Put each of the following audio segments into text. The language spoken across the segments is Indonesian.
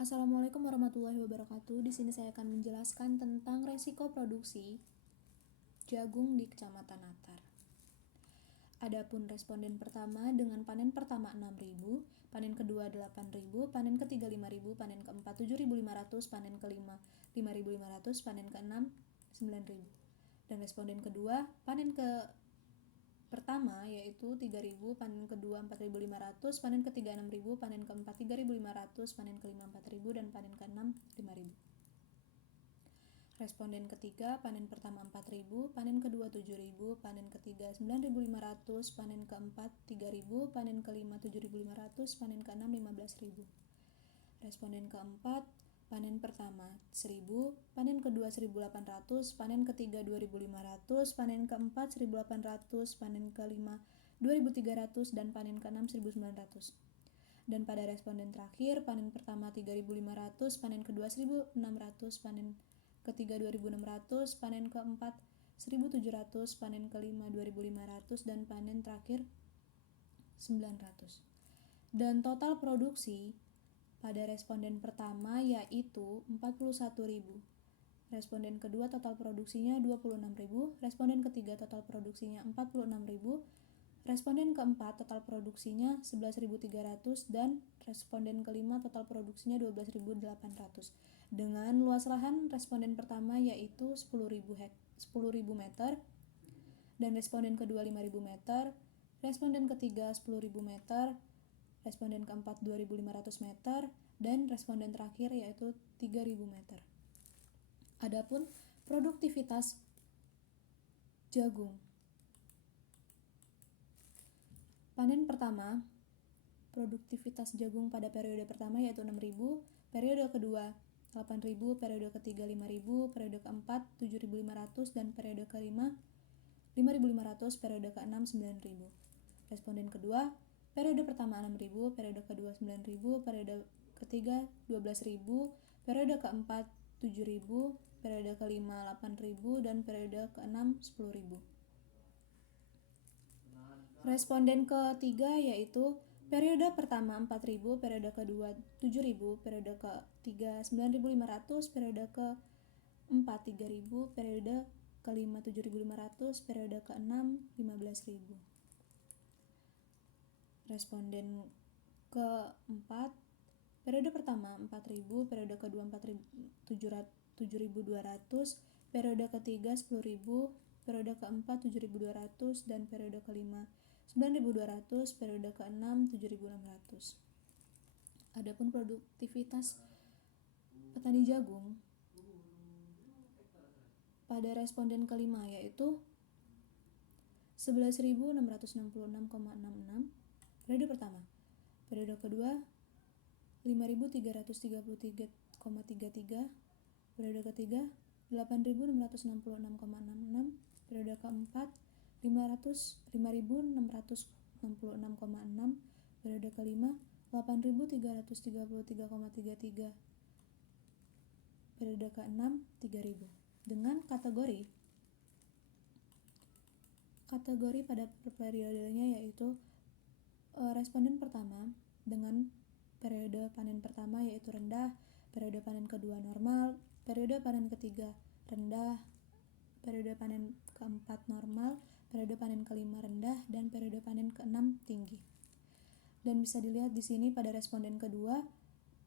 Assalamualaikum warahmatullahi wabarakatuh. Di sini saya akan menjelaskan tentang resiko produksi jagung di Kecamatan Natar. Adapun responden pertama dengan panen pertama 6.000, panen kedua 8.000, panen ketiga 5.000, panen keempat 7.500, panen kelima 5.500, panen keenam 9.000. Dan responden kedua panen pertama yaitu 3.000, panen kedua 4.500, panen ketiga 6.000, panen keempat 3.500, panen kelima 4.000, dan panen keenam 5.000. Responden ketiga panen pertama 4.000, panen kedua 7.000, panen ketiga 9.500, panen keempat 3.000, panen kelima 7.500, panen keenam 15.000. Responden keempat panen pertama 1.000, panen kedua 1.800, panen ketiga 2.500, panen keempat 1.800, panen kelima 2.300, dan panen keenam 1.900. Dan pada responden terakhir, panen pertama 3.500, panen kedua 1.600, panen ketiga 2.600, panen keempat 1.700, panen kelima 2.500, dan panen terakhir 900. Dan total produksi pada responden pertama yaitu 41.000. Responden kedua total produksinya 26.000, responden ketiga total produksinya 46.000, responden keempat total produksinya 11.300, dan responden kelima total produksinya 12.800. Dengan luas lahan responden pertama yaitu 10.000 meter, dan responden kedua 5.000 meter, responden ketiga 10.000 meter, responden keempat 2.500 meter, dan responden terakhir yaitu 3.000 meter. Adapun produktivitas jagung. Panen pertama, produktivitas jagung pada periode pertama yaitu 6.000, periode kedua 8.000, periode ketiga 5.000, periode keempat 7.500, dan periode kelima 5.500, periode keenam 9.000. Responden kedua, periode pertama 6.000, periode kedua 9.000, periode ketiga 12.000, periode keempat 7.000, periode kelima 8.000, dan periode keenam 10.000. Responden ketiga yaitu periode pertama 4.000, periode kedua 7.000, periode ketiga 9.500, periode keempat 3.000, periode kelima 7.500, periode keenam 15.000. Responden keempat, periode pertama 4.000, periode kedua 7.200, periode ketiga 10.000, periode keempat 7.200, dan periode kelima 9.200, periode keenam 7.600. Adapun produktivitas petani jagung pada responden kelima yaitu 11.666,66 periode pertama, periode kedua 5.333,33, periode ketiga 8.666,66, periode keempat 5.666,6, periode kelima 8.333,33, periode keenam 3.000. Dengan kategori pada periodenya yaitu responden pertama dengan periode panen pertama yaitu rendah, periode panen kedua normal, periode panen ketiga rendah, periode panen keempat normal, periode panen kelima rendah, dan periode panen keenam tinggi. Dan bisa dilihat di sini pada responden kedua,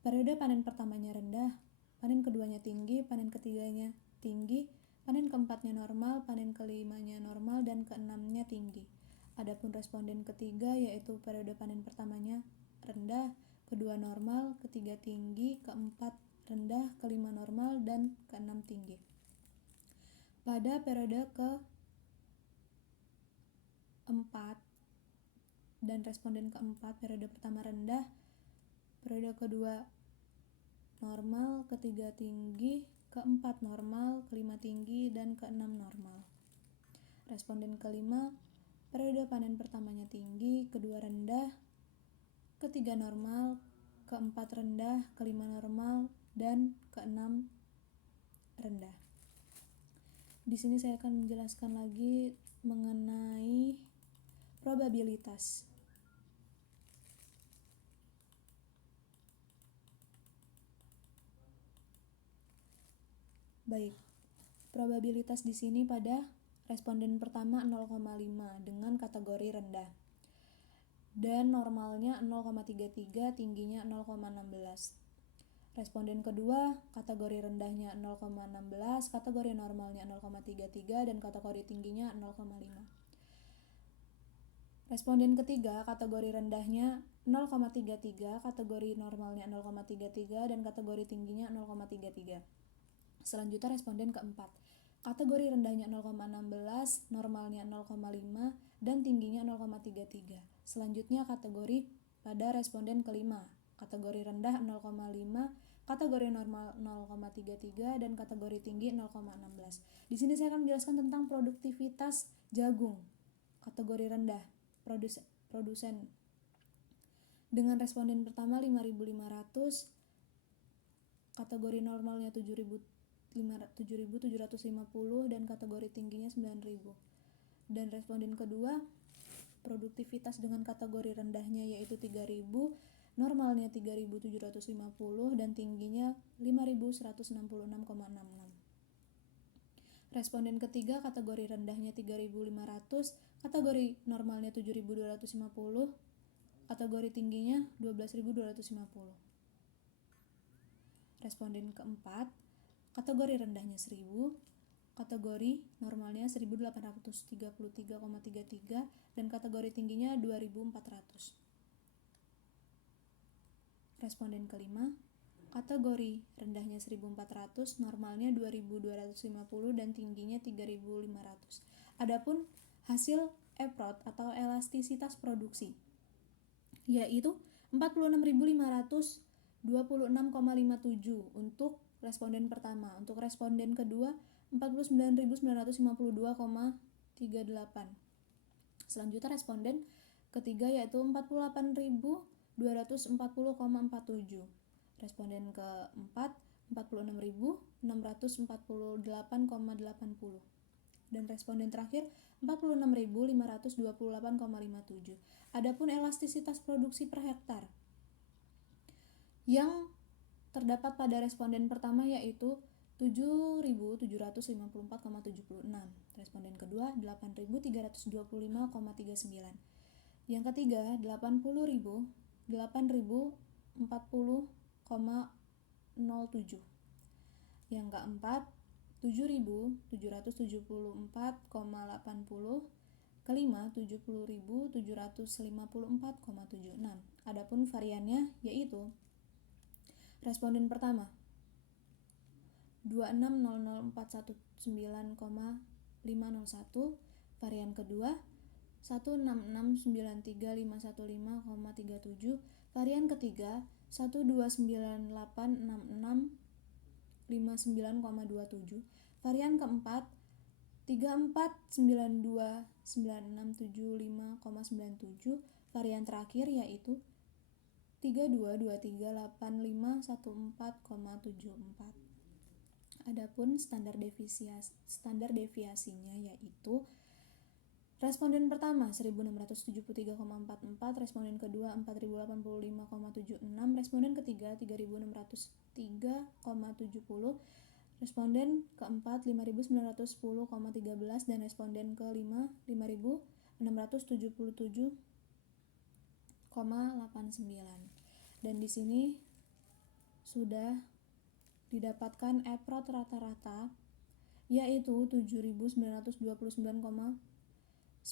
periode panen pertamanya rendah, panen keduanya tinggi, panen ketiganya tinggi, panen keempatnya normal, panen kelimanya normal, dan keenamnya tinggi. Adapun responden ketiga yaitu periode panen pertamanya rendah, kedua normal, ketiga tinggi, keempat rendah, kelima normal, dan keenam tinggi. Pada periode keempat dan responden keempat, periode pertama rendah, periode kedua normal, ketiga tinggi, keempat normal, kelima tinggi, dan keenam normal. Responden kelima, periode panen pertamanya tinggi, kedua rendah, ketiga normal, keempat rendah, kelima normal, dan keenam rendah. Di sini saya akan menjelaskan lagi mengenai probabilitas. Baik, probabilitas di sini pada responden pertama 0,5 dengan kategori rendah. Dan normalnya 0,33, tingginya 0,16. Responden kedua, kategori rendahnya 0,16, kategori normalnya 0,33, dan kategori tingginya 0,5. Responden ketiga, kategori rendahnya 0,33, kategori normalnya 0,33, dan kategori tingginya 0,33. Selanjutnya responden keempat, kategori rendahnya 0,16, normalnya 0,5, dan tingginya 0,33. Selanjutnya kategori pada responden kelima, kategori rendah 0,5, kategori normal 0,33, dan kategori tinggi 0,16. Di sini saya akan menjelaskan tentang produktivitas jagung kategori rendah produsen dengan responden pertama 5.500, kategori normalnya 7.750, dan kategori tingginya 9.000. Dan responden kedua, produktivitas dengan kategori rendahnya yaitu 3.000, normalnya 3.750, dan tingginya 5.166,66. Responden ketiga, kategori rendahnya 3.500, kategori normalnya 7.250, kategori tingginya 12.250. Responden keempat, kategori rendahnya 1.000, kategori normalnya 1.833,33, dan kategori tingginya 2.400. Responden kelima, kategori rendahnya 1.400, normalnya 2.250, dan tingginya 3.500. Adapun hasil EPROT atau elastisitas produksi yaitu 46.526,57 untuk responden pertama. Untuk responden kedua 49.952,38. Selanjutnya responden ketiga yaitu 48.240,47. Responden keempat 46.648,80. Dan responden terakhir 46.528,57. Adapun elastisitas produksi per hektar yang terdapat pada responden pertama yaitu 7.754,76. Responden kedua 8.325,39. Yang ketiga 8.040,07. Yang keempat 7.774,80. Kelima 70.754,76. Adapun variannya yaitu responden pertama 26.00419,501, varian kedua 166.93515,37, varian ketiga 129.86659,27, varian keempat 34.92.9675,97, varian terakhir yaitu 32238514,74. Adapun standar deviasinya yaitu responden pertama 1673,44, responden kedua 4085,76, responden ketiga 3603,70, responden keempat 5910,13, dan responden kelima 5677,89. Dan di sini sudah didapatkan EPROT rata-rata yaitu 7.929,96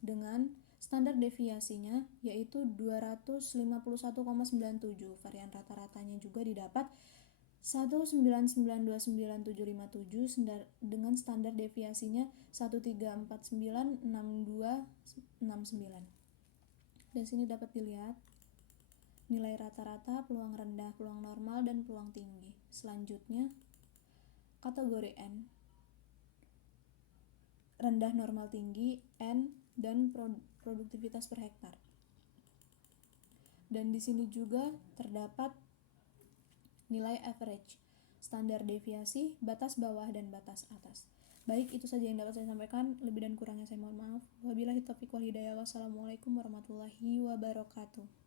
dengan standar deviasinya yaitu 251,97. Varian rata-ratanya juga didapat 1992957 dengan standar deviasinya 13496269. Dan sini dapat dilihat nilai rata-rata, peluang rendah, peluang normal, dan peluang tinggi. Selanjutnya kategori N, rendah, normal, tinggi, N, dan produktivitas per hektar. Dan di sini juga terdapat nilai average, standar deviasi, batas bawah, dan batas atas. Baik, itu saja yang dapat saya sampaikan. Lebih dan kurangnya saya mohon maaf. Wabillahi taufiq wal hidayah. Wassalamualaikum warahmatullahi wabarakatuh.